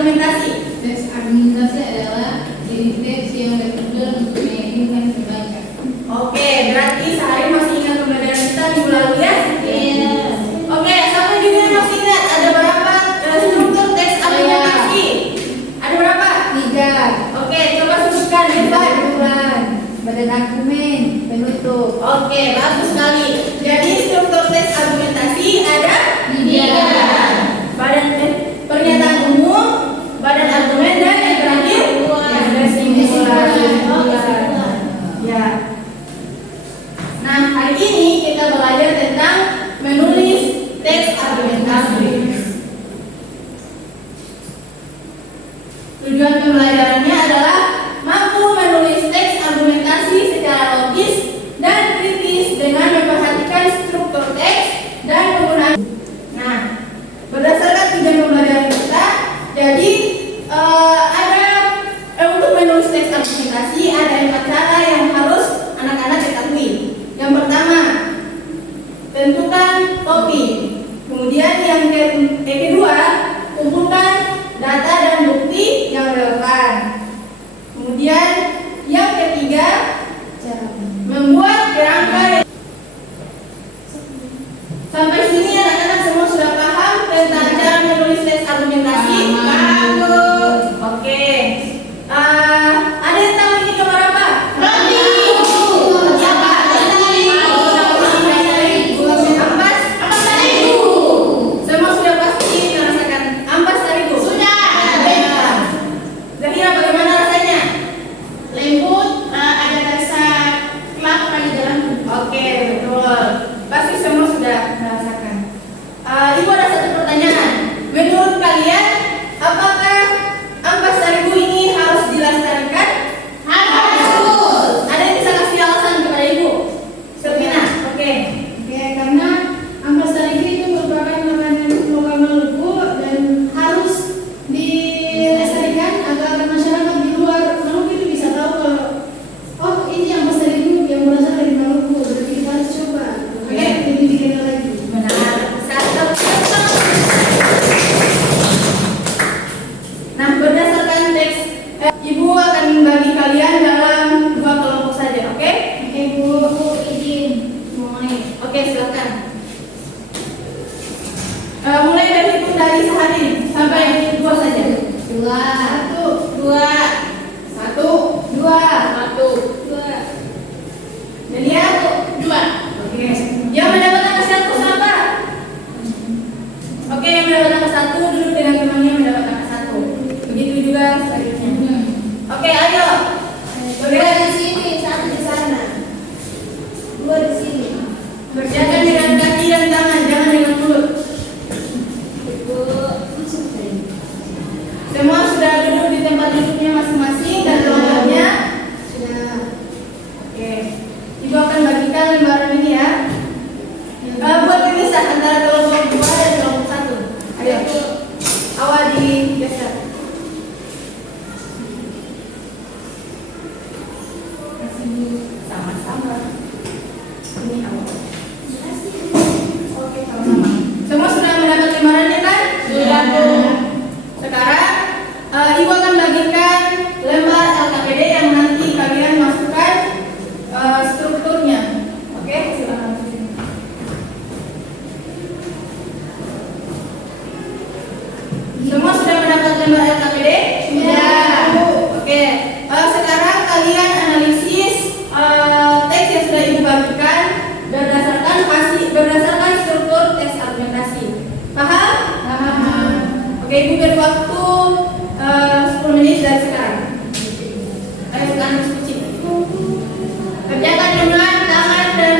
argumentasi? Teks argumentasi adalah jenis teks yang bertujuan untuk meyakinkan pembaca. Oke, berarti sehari masih ingat pembelajaran kita minggu lalu ya? Iya. Oke, siapa juga yang masih ingat ada berapa struktur teks argumentasi? Ada berapa? 3. Oke, coba sebutkan Irfan. Ukuran, badan argumen, penutup. Oke, bagus sekali. Jadi struktur teks argumentasi ada 3. badan pernyataan umum, badan argumen, dan yang terakhir kesimpulan. Ya. Nah, hari ini kita belajar tentang menulis teks argumentasi. Tujuan pembelajarannya adalah mampu menulis teks argumentasi secara logis dan kritis dengan memperhatikan struktur teks dan penggunaan. Nah, berdasarkan tujuan pembelajaran kita, jadi untuk menulis teks argumentasi ada 4 cara yang harus anak-anak ketahui. Yang pertama, tentukan topik. Kemudian yang kedua, kumpulkan data dan bukti yang relevan. Kemudian yang ketiga, membuat kerangka. Sampai sini anak-anak semua sudah paham tentang cara menulis teks argumentasi? Bagus. Oke. Ada yang tahu ini gambar apa? Siapa? Ampas terigu. Semua sudah pasti merasakan ampas terigu? Sudah. Zahira, bagaimana rasanya? Lembut, ada rasa kelapa di dalamnya. Oke, betul. Pasti semua sudah merasakan. Ibu ada satu pertanyaan. Menurut kalian, apakah ampas terigu ini harus dilestarikan? Harus. Ada yang bisa kasih alasan kepada ibu? Selvina, oke. Oke, karena ampas terigu itu merupakan makanan lokal Maluku dan harus dilestarikan agar masyarakat di luar Maluku itu bisa tahu kalau oh ini ampas terigu yang berasal dari Maluku. Berarti kita harus coba. Oke, lebih dikenal lagi. Benar. Satu. Nah, berdasarkan teks, ibu akan membagi kalian dalam 2 kelompok saja, oke? Oke, Bu, aku izin mulai. Oke, silakan. Mulai dari hitung dari sehari sampai 2 saja. 2, 1, 2, 1, 2, 1, 2. Delia, 2. Oke. Yang mendapat angka 1 siapa? Oke, yang mendapat angka 1 duduk dengan temannya mendapat angka 1. Begitu juga selanjutnya. Oke, ayo. Dua di sini, 1 di sana. 2 di sini. Kerjakan dengan kaki dan tangan, jangan dengan mulut. Semua sudah duduk di tempat duduknya masing-masing dan kelompoknya Sudah. oke. Ibu akan bagikan lembaran ini ya. Buat pemisah antara kelompok 2 dan kelompok 1. Ayo. Awal digeser. Sama-sama. Ini awal. Oke, sama-sama. Semua sudah mendapat lembarannya kan? Sudah. Sekarang ibu akan bagikan lembar LKPD yang nanti kalian masukkan strukturnya. Oke, silakan. Semua sudah mendapat lembar LKPD? Sudah. Oke. Sekarang kalian analisis teks yang sudah ibu bagikan berdasarkan struktur teks argumentasi. Paham? Paham. Oke, ibu beri waktu 10 menit dari sekarang. Ayo sekarang diskusi. Kerjakan dengan tangan dan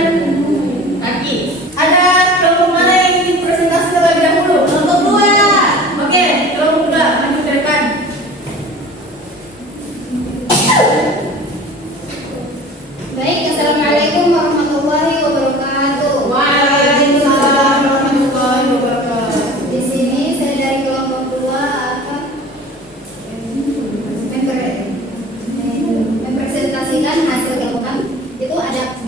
kaki. Ada kelompok mana yang ingin presentasi terlebih dahulu? Kelompok 2. Oke, kelompok 2 maju ke depan. Baik, assalamualaikum warahmatullahi wabarakatuh. Waalaikumsalam warahmatullahi wabarakatuh. Di sini saya dari kelompok 2 mempresentasikan hasil kelompok itu ada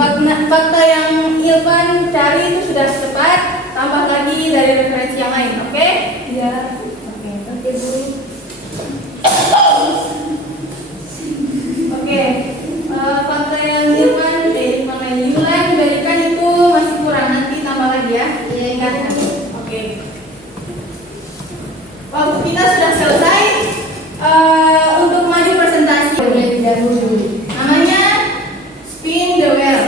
fakta yang Ilvan cari itu sudah tepat, tambah lagi dari referensi yang lain, oke? Iya. Oke, Bu. Oke, fakta yang Ilvan Yulan berikan itu masih kurang, nanti tambah lagi ya. Iya, Ingat. Oke. Waktu kita sudah selesai untuk maju presentasi. Namanya spin the wheel.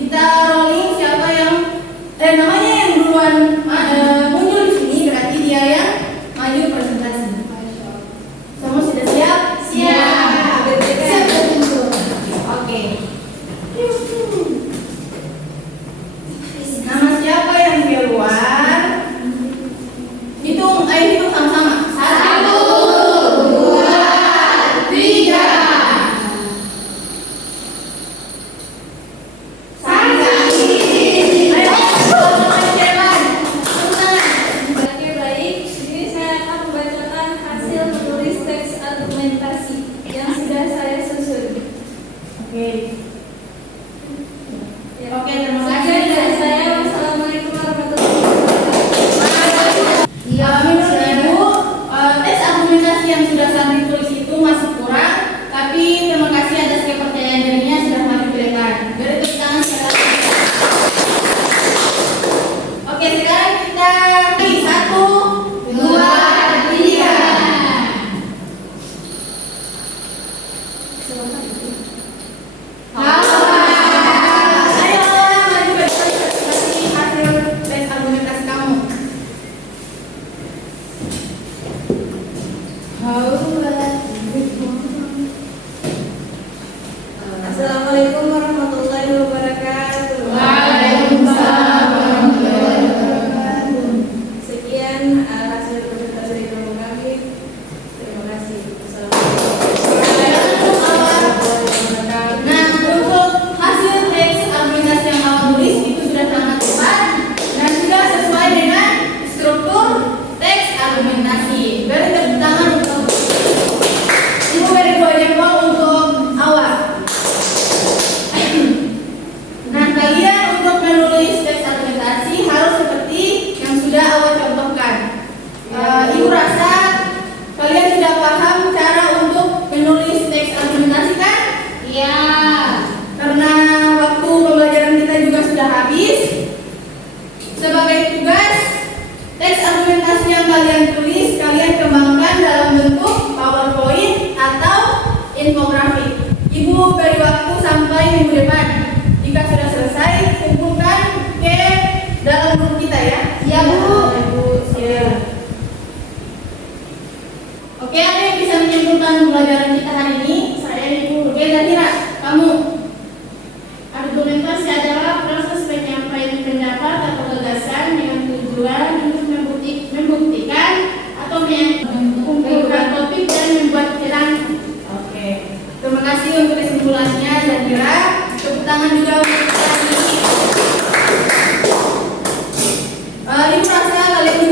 Kita rolling siapa yang namanya yang duluan muncul di sini berarti dia yang maju presentasi. Semua sudah siap? Siap. Siap. Oke. Nama siapa yang keluar? Hitung sama-sama. 1, 2, 3. Oke, baik. Jadi saya akan membacakan hasil menulis teks argumentasi yang sudah saya susun. Oke. Ya. Oke, terima Sekian kasih. dari saya. Wassalamualaikum warahmatullahi wabarakatuh. Menurut Ibu, teks argumentasi yang sudah Sabri tulis itu masih kurang, tapi terima kasih atas kepercayaan dirinya sudah maju ke depan. Beri tepuk tangan sekali lagi. Oke, sekarang kita 1, 2, 3. Ayo maju ke depan, kasih hasil tes argumentasi kamu. Assalamualaikum warahmatullahi wabarakatuh. Waalaikumsalam warahmatullahi wabarakatuh. Sekian hasil presentasi dari kelompok kami. Terima kasih. Assalamualaikum warahmatullahi wabarakatuh. Nah, untuk hasil teks argumentasi yang awal tulis itu sudah sangat tepat dan sudah sesuai dengan struktur teks argumentasi. Beri tepuk tangan untuk Ibu, beri 2 jempol untuk awal. Nah, kalian untuk menulis teks argumentasi harus seperti yang sudah awal contohkan. Ibu rasa kalian sudah paham cara untuk menulis teks argumentasi kan? Iya. Karena waktu pembelajaran kita juga sudah habis. Sebagai tugas, teks argumentasi yang kalian tulis, kalian kembangkan dalam bentuk PowerPoint atau infografik. Ibu beri waktu sampai minggu depan. Jika sudah selesai, kumpulkan ke dalam grup kita ya. Iya, Bu. Ya. Oke, apa yang bisa menyimpulkan pembelajaran kita hari ini? Saya Ibu. Oke, Zatira, kamu. Argumentasi adalah proses penyampaian pendapat atau gagasan dengan tujuan untuk membuktikan atau mengumpulkan topik dan membuat terang. Oke. Terima kasih untuk kesimpulannya, Zatira. Tepuk tangan juga untuk kita ini. Ibu rasa kalian juga